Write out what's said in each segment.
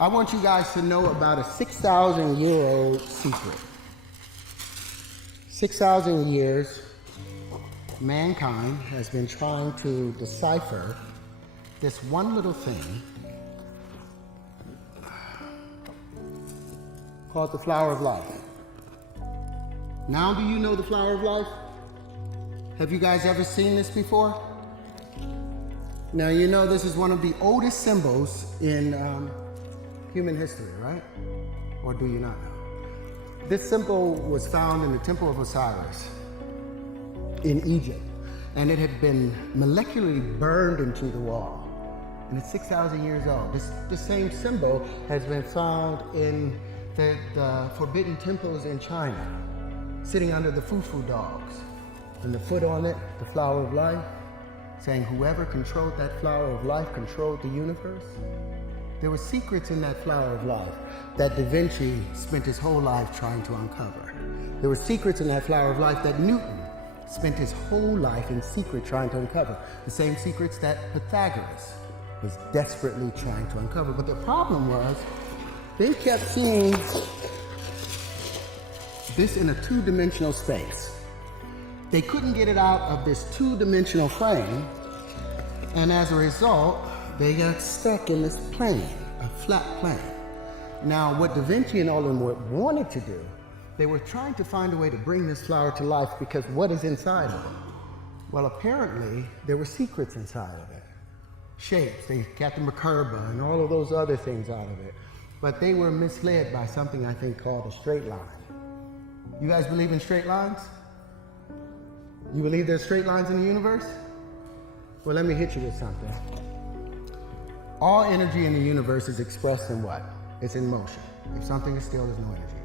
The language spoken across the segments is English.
I want you guys to know about a 6,000-year-old secret. 6,000 years, mankind has been trying to decipher this one little thing called the flower of life. Now, do you know the flower of life? Have you guys ever seen this before? Now, you know this is one of the oldest symbols in human history, right? Or do you not know? This symbol was found in the Temple of Osiris in Egypt, and it had been molecularly burned into the wall. And it's 6,000 years old. This same symbol has been found in the forbidden temples in China, sitting under the fufu dogs. And the foot on it, the flower of life, saying whoever controlled that flower of life controlled the universe. There were secrets in that flower of life that Da Vinci spent his whole life trying to uncover. There were secrets in that flower of life that Newton spent his whole life in secret trying to uncover. The same secrets that Pythagoras was desperately trying to uncover. But the problem was, they kept seeing this in a two-dimensional space. They couldn't get it out of this two-dimensional frame, and as a result, they got stuck in this plane, a flat plane. Now, what Da Vinci and all of them wanted to do, they were trying to find a way to bring this flower to life, because what is inside of it? Well, apparently, there were secrets inside of it. Shapes, they got the Merkaba and all of those other things out of it. But they were misled by something I think called a straight line. You guys believe in straight lines? You believe there's straight lines in the universe? Well, let me hit you with something. All energy in the universe is expressed in what? It's in motion. If something is still, there's no energy.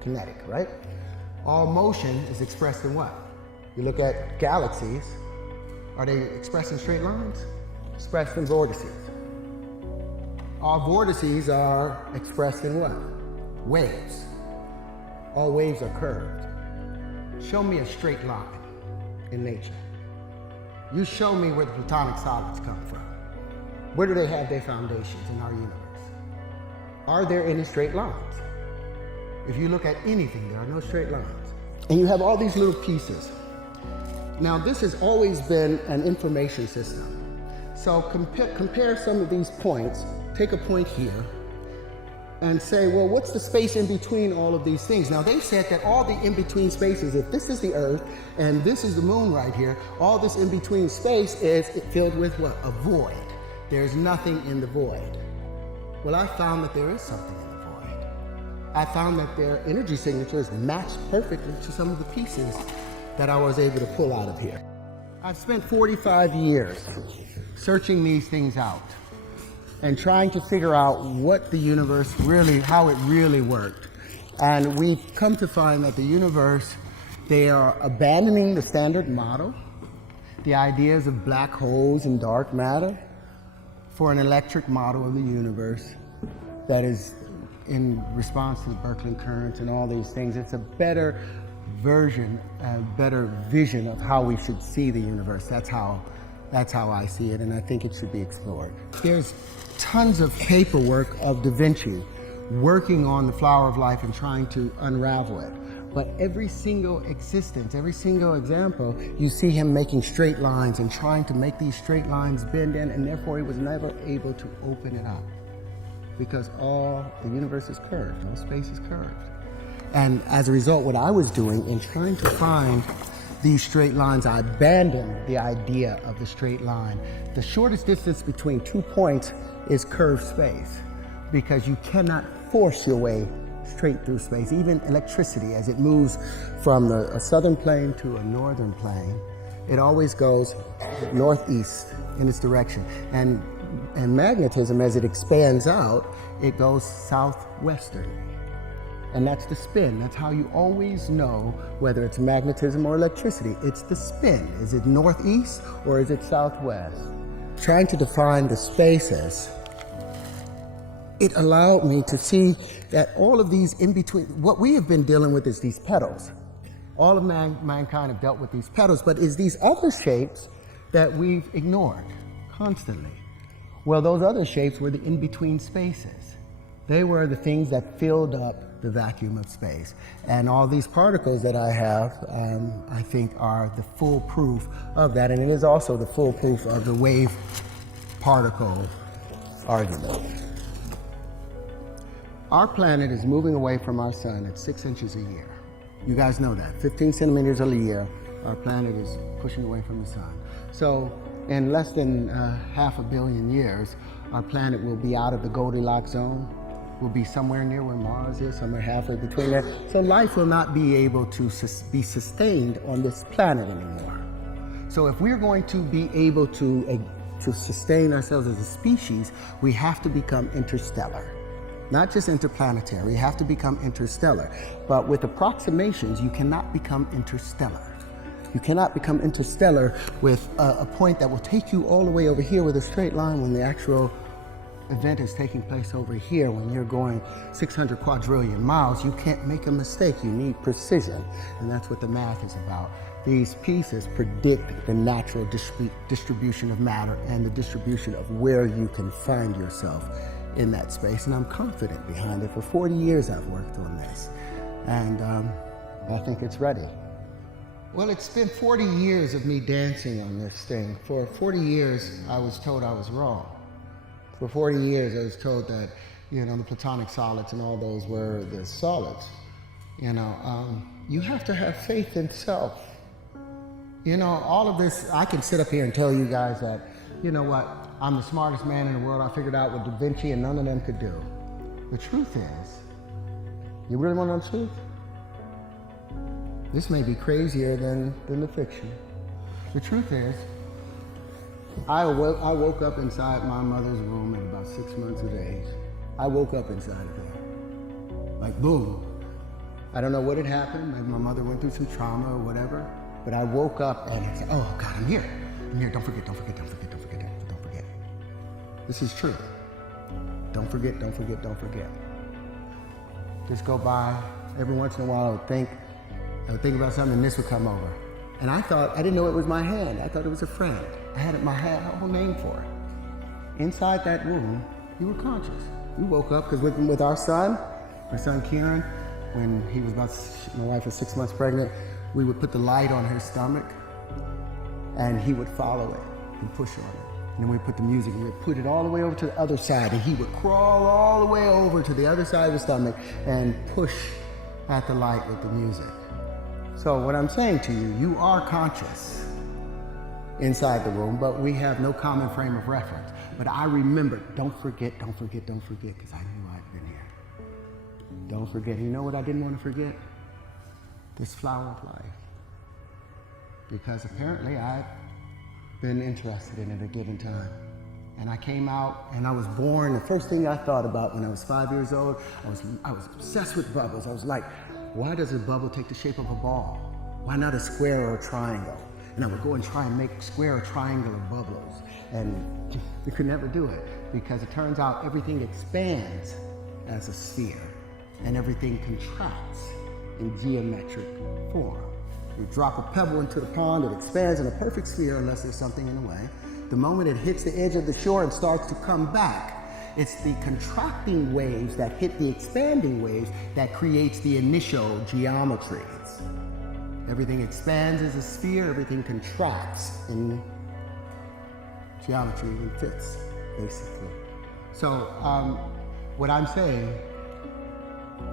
Kinetic, right? All motion is expressed in what? You look at galaxies, are they expressed in straight lines? Expressed in vortices. All vortices are expressed in what? Waves. All waves are curved. Show me a straight line in nature. You show me where the platonic solids come from. Where do they have their foundations in our universe? Are there any straight lines? If you look at anything, there are no straight lines. And you have all these little pieces. Now, this has always been an information system. So compare some of these points. Take a point here and say, well, what's the space in between all of these things? Now, they said that all the in-between spaces, if this is the Earth and this is the moon right here, all this in-between space is filled with what? A void. There's nothing in the void. Well, I found that there is something in the void. I found that their energy signatures match perfectly to some of the pieces that I was able to pull out of here. I've spent 45 years searching these things out and trying to figure out what the universe really, how it really worked. And we've come to find that the universe, they are abandoning the standard model, the ideas of black holes and dark matter, for an electric model of the universe that is in response to the Berkeley currents and all these things. It's a better version, a better vision of how we should see the universe. That's how I see it, and I think it should be explored. There's tons of paperwork of Da Vinci working on the flower of life and trying to unravel it. But every single existence, every single example, you see him making straight lines and trying to make these straight lines bend in, and therefore he was never able to open it up. Because all the universe is curved, all space is curved. And as a result, what I was doing in trying to find these straight lines, I abandoned the idea of the straight line. The shortest distance between 2 points is curved space, because you cannot force your way straight through space. Even electricity, as it moves from a southern plane to a northern plane, it always goes northeast in its direction. And magnetism, as it expands out, it goes southwestern. And that's the spin. That's how you always know whether it's magnetism or electricity. It's the spin. Is it northeast or is it southwest? Trying to define the spaces, it allowed me to see that all of these in between, what we have been dealing with is these petals. All of mankind have dealt with these petals, but it's these other shapes that we've ignored constantly. Well, those other shapes were the in-between spaces. They were the things that filled up the vacuum of space. And all these particles that I have, I think are the full proof of that. And it is also the full proof of the wave particle argument. Our planet is moving away from our sun at 6 inches a year. You guys know that, 15 centimeters a year, our planet is pushing away from the sun. So in less than 500 million years, our planet will be out of the Goldilocks zone. We'll be somewhere near where Mars is, somewhere halfway between there. So life will not be able to be sustained on this planet anymore. So if we're going to be able to sustain ourselves as a species, we have to become interstellar. Not just interplanetary, you have to become interstellar. But with approximations, you cannot become interstellar. You cannot become interstellar with a point that will take you all the way over here with a straight line when the actual event is taking place over here. When you're going 600 quadrillion miles, you can't make a mistake. You need precision. And that's what the math is about. These pieces predict the natural distribution of matter and the distribution of where you can find yourself in that space. And I'm confident behind it. For 40 years I've worked on this. And I think it's ready. Well, it's been 40 years of me dancing on this thing. For 40 years, I was told I was wrong. For 40 years, I was told that, you know, the platonic solids and all those were the solids. You know, you have to have faith in self. You know, all of this, I can sit up here and tell you guys that, you know what, I'm the smartest man in the world. I figured out what Da Vinci and none of them could do. The truth is, you really want to know the truth? This may be crazier than the fiction. The truth is, I woke up inside my mother's womb at about 6 months of age. I woke up inside of her. Like boom. I don't know what had happened. Maybe my mother went through some trauma or whatever. But I woke up and I said, oh God, I'm here. I'm here. Don't forget, don't forget, don't forget, don't forget, don't forget. This is true. Don't forget, don't forget, don't forget. Just go by. Every once in a while I would think about something and this would come over. And I didn't know it was my hand. I thought it was a friend. I had my whole name for it. Inside that womb, you were conscious. You woke up because with our son Kieran, when he was my wife was 6 months pregnant, we would put the light on her stomach and he would follow it and push on it. And then we'd put the music and we'd put it all the way over to the other side and he would crawl all the way over to the other side of the stomach and push at the light with the music. So what I'm saying to you, you are conscious inside the womb, but we have no common frame of reference. But I remember, don't forget, don't forget, don't forget, because I knew I'd been here. Don't forget. You know what I didn't want to forget? This flower of life. Because apparently I'd been interested in it at a given time. And I came out and I was born. The first thing I thought about when I was 5 years old, I was obsessed with bubbles. I was like, why does a bubble take the shape of a ball? Why not a square or a triangle? And I would go and try and make square or triangular bubbles. And you could never do it because it turns out everything expands as a sphere and everything contracts in geometric form. You drop a pebble into the pond, it expands in a perfect sphere unless there's something in the way. The moment it hits the edge of the shore and starts to come back, it's the contracting waves that hit the expanding waves that creates the initial geometries. Everything expands as a sphere, everything contracts in geometry and fits, basically. So what I'm saying,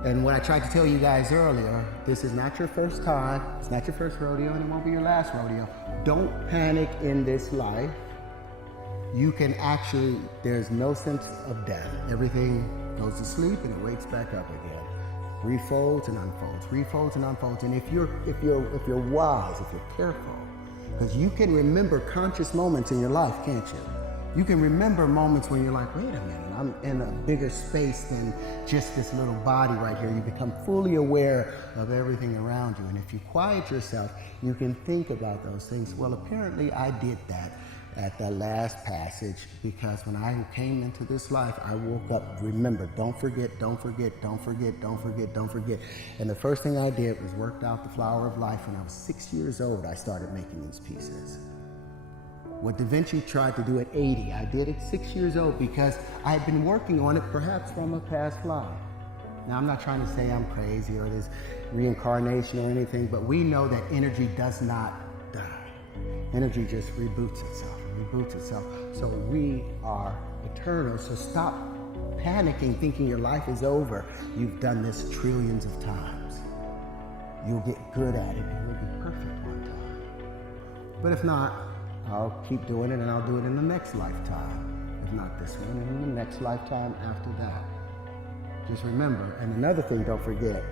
and what I tried to tell you guys earlier, this is not your first time, it's not your first rodeo, and it won't be your last rodeo. Don't panic in this life. You can actually, there's no sense of death. Everything goes to sleep and it wakes back up again. Refolds and unfolds, refolds and unfolds. And if you're wise, if you're careful, because you can remember conscious moments in your life, can't you? You can remember moments when you're like, wait a minute, I'm in a bigger space than just this little body right here. You become fully aware of everything around you. And if you quiet yourself, you can think about those things. Well, apparently I did that at the last passage, because when I came into this life, I woke up, remember, don't forget, don't forget, don't forget, don't forget, don't forget. And the first thing I did was worked out the flower of life. When I was 6 years old, I started making these pieces. What Da Vinci tried to do at 80, I did at 6 years old because I had been working on it perhaps from a past life. Now, I'm not trying to say I'm crazy or there's reincarnation or anything, but we know that energy does not die. Energy just reboots itself. So we are eternal. So stop panicking, thinking your life is over. You've done this trillions of times. You'll get good at it and you'll be perfect one time. But if not, I'll keep doing it and I'll do it in the next lifetime. If not this one, and in the next lifetime after that. Just remember, and another thing, don't forget,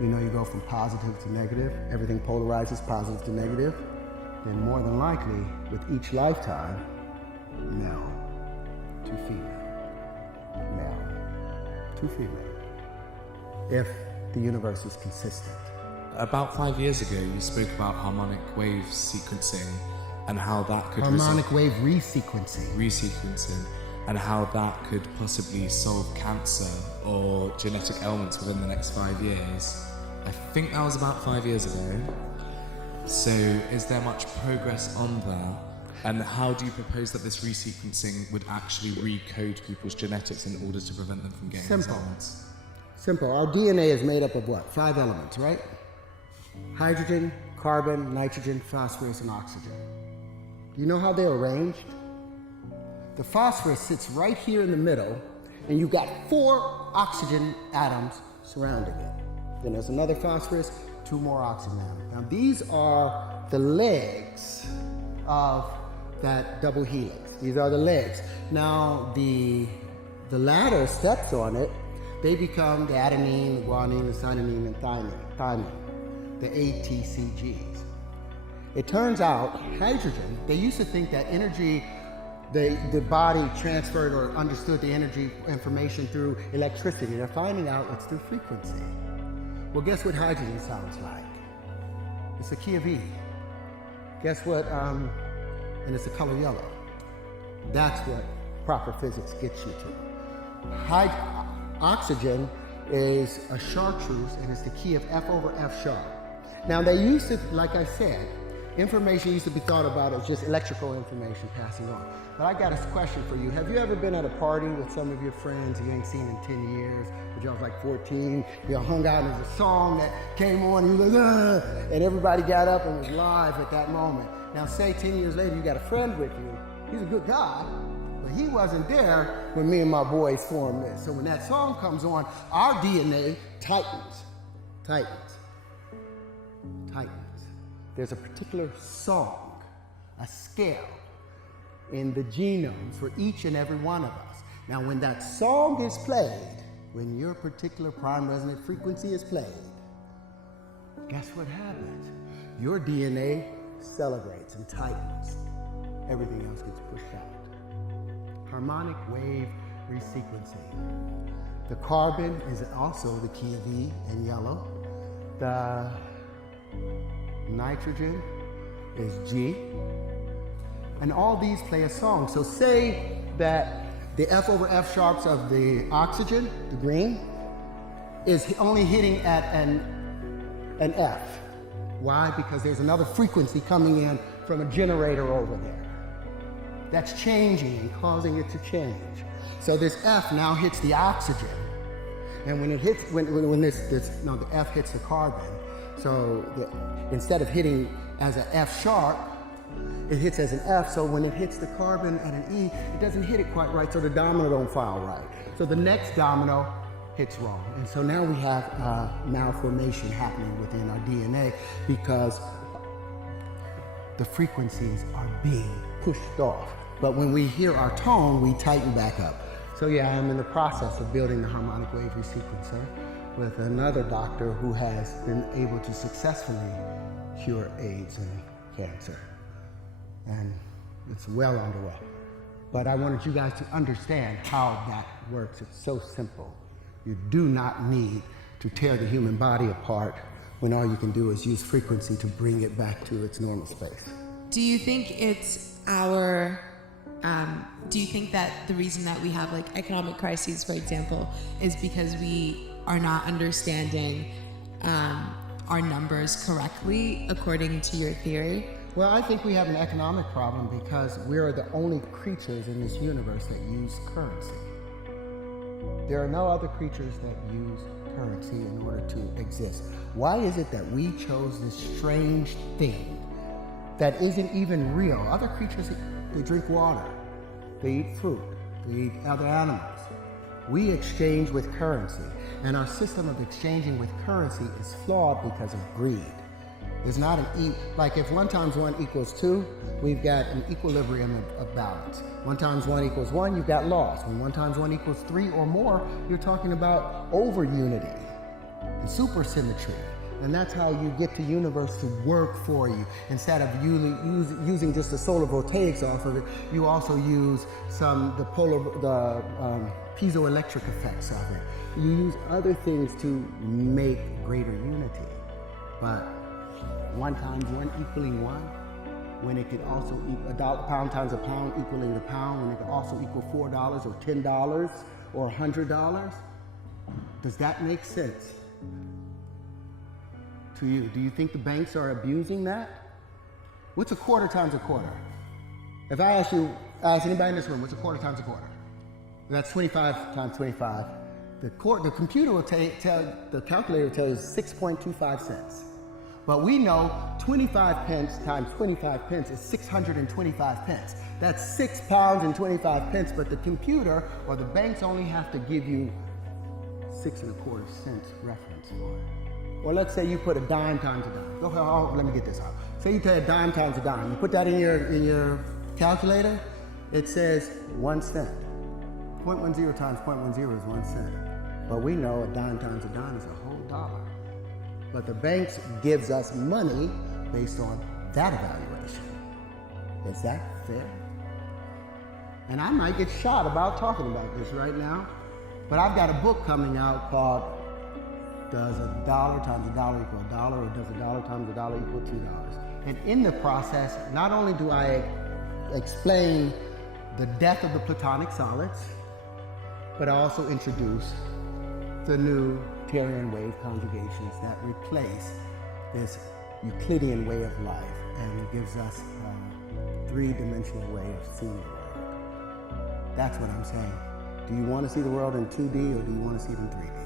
you know, you go from positive to negative, everything polarizes positive to negative, then more than likely, with each lifetime, male to female, male to female, if the universe is consistent. About 5 years ago, you spoke about harmonic wave sequencing and how that could harmonic wave resequencing, and how that could possibly solve cancer or genetic ailments within the next 5 years. I think that was about 5 years ago. So is there much progress on that? And how do you propose that this resequencing would actually recode people's genetics in order to prevent them from getting these ailments? Simple. Our DNA is made up of what? 5 elements, right? Hydrogen, carbon, nitrogen, phosphorus, and oxygen. Do you know how they're arranged? The phosphorus sits right here in the middle, and you've got 4 oxygen atoms surrounding it. Then there's another phosphorus, 2 more oxygen atoms. Now these are the legs of that double helix. These are the legs. Now the ladder steps on it, they become the adenine, the guanine, the cytosine, and thymine, the ATCGs. It turns out hydrogen, they used to think that energy, the body transferred or understood the energy information through electricity. They're finding out it's through frequency. Well, guess what hydrogen sounds like? It's a key of E. Guess what? And it's the color yellow. That's what proper physics gets you to. Oxygen is a chartreuse, and it's the key of F over F sharp. Now they used to, like I said, information used to be thought about as just electrical information passing on. But I got a question for you. Have you ever been at a party with some of your friends you ain't seen in 10 years, but y'all was like 14, y'all hung out and there's a song that came on and you was like, ugh, and everybody got up and was live at that moment. Now say 10 years later you got a friend with you, he's a good guy, but he wasn't there when me and my boys formed this. So when that song comes on, our DNA tightens. There's a particular song, a scale in the genome for each and every one of us. Now when that song is played, when your particular prime resonant frequency is played, guess what happens? Your DNA celebrates and tightens. Everything else gets pushed out. Harmonic wave resequencing. The carbon is also the key of E in yellow. The nitrogen is G. And all these play a song. So say that the F over F sharps of the oxygen, the green, is only hitting at an F. Why? Because there's another frequency coming in from a generator over there. That's changing and causing it to change. So this F now hits the oxygen. And when it hits, when the F hits the carbon, so instead of hitting as an F sharp, it hits as an F, so when it hits the carbon at an E, it doesn't hit it quite right, so the domino don't file right. So the next domino hits wrong. And so now we have malformation happening within our DNA because the frequencies are being pushed off. But when we hear our tone, we tighten back up. So yeah, I'm in the process of building the harmonic wave resequencer with another doctor who has been able to successfully cure AIDS and cancer. And it's well underway. But I wanted you guys to understand how that works. It's so simple. You do not need to tear the human body apart when all you can do is use frequency to bring it back to its normal space. Do you think it's do you think that the reason that we have like economic crises, for example, is because we are not understanding our numbers correctly according to your theory? Well, I think we have an economic problem because we are the only creatures in this universe that use currency. There are no other creatures that use currency in order to exist. Why is it that we chose this strange thing that isn't even real? Other creatures, they drink water, they eat fruit, they eat other animals. We exchange with currency, and our system of exchanging with currency is flawed because of greed. There's not like if 1 times 1 equals 2, we've got an equilibrium of balance. 1 times 1 equals 1, you've got loss. When 1 times 1 equals 3 or more, you're talking about over unity and supersymmetry. And that's how you get the universe to work for you. Instead of using just the solar voltaics off of it, you also use the piezoelectric effects of it. You use other things to make greater unity. But 1 times 1 equaling 1, when it could also equal a pound times a pound equaling the pound, when it could also equal $4 or $10 or $100. Does that make sense to you? Do you think the banks are abusing that? What's a quarter times a quarter? If I ask anybody in this room, what's a quarter times a quarter? That's 25 times 25. The computer will the calculator will tell you 6.25 cents. But we know 25 pence times 25 pence is 625 pence. That's 6 pounds and 25 pence, but the computer or the banks only have to give you 6 1/4 cents reference for it. Or let's say you put a dime times a dime. Go ahead, let me get this out. Say you take a dime times a dime. You put that in your calculator, it says 1 cent. 0.10 times 0.10 is 1 cent. But we know a dime times a dime is a whole dollar. But the banks gives us money based on that evaluation. Is that fair? And I might get shot about talking about this right now, but I've got a book coming out called Does a dollar times a dollar equal a dollar, or does a dollar times a dollar equal $2? And in the process, not only do I explain the death of the platonic solids, but I also introduce the new Terrance wave conjugations that replace this Euclidean way of life, and it gives us a 3-dimensional way of seeing the world. That's what I'm saying. Do you want to see the world in 2D or do you want to see it in 3D?